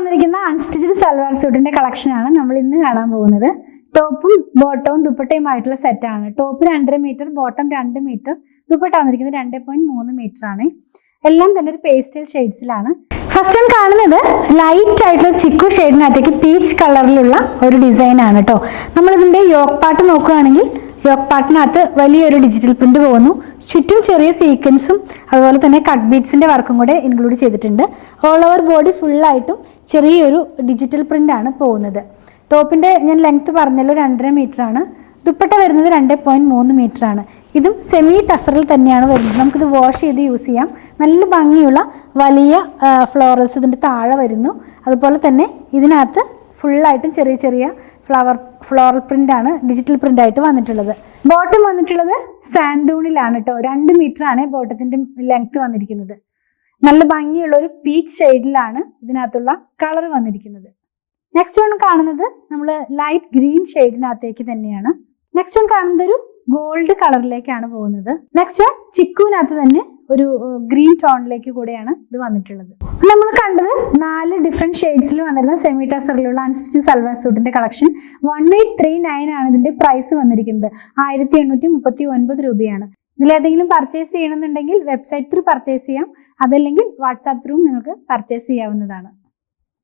വന്നിരിക്കുന്ന unstitched salwar സൂട്ടിന്റെ collection ആണ് നമ്മൾ ഇന്ന് കാണാൻ പോകുന്നത്. ടോപ്പും ബോട്ടവും ദുപ്പട്ടയുമായിട്ടുള്ള സെറ്റാണ്. ടോപ്പ് 2.5 മീറ്റർ, ബോട്ടം 2 മീറ്റർ, ദുപ്പട്ട വന്നിരിക്കുന്നത് 2.3 മീറ്റർ ആണ്. എല്ലാം തന്നെ ഒരു പേസ്റ്റൽ ഷെയ്ഡ്സിലാണ്. ഫസ്റ്റ് വൺ കാണുന്നത് ലൈറ്റ് ആയിട്ടുള്ള ചിക്കു ഷെയ്ഡിനകത്തേക്ക് പീച്ച് കളറിലുള്ള ഒരു ഡിസൈൻ ആണ് കേട്ടോ. നമ്മളിതിന്റെ യോക്ക് പാർട്ട് നോക്കുകയാണെങ്കിൽ യോക്ക് പാർട്ടിനകത്ത് വലിയൊരു ഡിജിറ്റൽ പ്രിന്റ് പോകുന്നു. ചുറ്റും ചെറിയ സീക്വൻസും അതുപോലെ തന്നെ കട്ട് ബീഡ്സിന്റെ വർക്കും കൂടെ ഇൻക്ലൂഡ് ചെയ്തിട്ടുണ്ട്. ഓൾ ഓവർ ബോഡി ഫുള്ളായിട്ടും ചെറിയൊരു ഡിജിറ്റൽ പ്രിന്റ് ആണ് പോകുന്നത്. ടോപ്പിന്റെ ഞാൻ ലെങ്ത് പറഞ്ഞല്ലോ 2.5 മീറ്റർ ആണ്. ദുപ്പട്ട വരുന്നത് 2.3 മീറ്റർ ആണ്. ഇതും സെമി ടസറിൽ തന്നെയാണ് വരുന്നത്. നമുക്കിത് വാഷ് ചെയ്ത് യൂസ് ചെയ്യാം. നല്ല ഭംഗിയുള്ള വലിയ ഫ്ലോറൽസ് ഇതിൻ്റെ താഴെ വരുന്നു. അതുപോലെ തന്നെ ഇതിനകത്ത് ഫുള്ളായിട്ടും ചെറിയ ചെറിയ ഫ്ലോറൽ പ്രിന്റ് ആണ്, ഡിജിറ്റൽ പ്രിന്റ് ആയിട്ട് വന്നിട്ടുള്ളത്. ബോട്ടം വന്നിട്ടുള്ളത് സാൻഡൂണിലാണ് കേട്ടോ. 2 മീറ്റർ ആണ് ബോട്ടത്തിന്റെ ലെങ്ത് വന്നിരിക്കുന്നത്. നല്ല ഭംഗിയുള്ള ഒരു പീച്ച് ഷെയ്ഡിലാണ് ഇതിനകത്തുള്ള കളർ വന്നിരിക്കുന്നത്. നെക്സ്റ്റ് വൺ കാണുന്നത് നമ്മൾ ലൈറ്റ് ഗ്രീൻ ഷെയ്ഡിനകത്തേക്ക് തന്നെയാണ്. നെക്സ്റ്റ് വൺ കാണുന്നത് ഒരു ഗോൾഡ് കളറിലേക്കാണ് പോകുന്നത്. നെക്സ്റ്റ് വൺ ചിക്കുവിനകത്ത് തന്നെ ഒരു ഗ്രീൻ ടോണിലേക്ക് കൂടെയാണ് ഇത് വന്നിട്ടുള്ളത്. നമ്മൾ കണ്ടത് 4 ഡിഫറെന്റ് ഷെയ്ഡ്സിൽ വന്നിരുന്ന സെമി ടസറിലുള്ള അൺസ്റ്റിച്ച് സൽവാർ സൂട്ടിന്റെ കളക്ഷൻ. 1839 ആണ് ഇതിന്റെ പ്രൈസ് വന്നിരിക്കുന്നത്. 1839 രൂപയാണ്. ഇതിലേതെങ്കിലും പർച്ചേസ് ചെയ്യണമെന്നുണ്ടെങ്കിൽ വെബ്സൈറ്റ് ത്രൂ പർച്ചേസ് ചെയ്യാം, അതല്ലെങ്കിൽ വാട്സാപ്പ് ത്രൂ നിങ്ങൾക്ക് പർച്ചേസ് ചെയ്യാവുന്നതാണ്.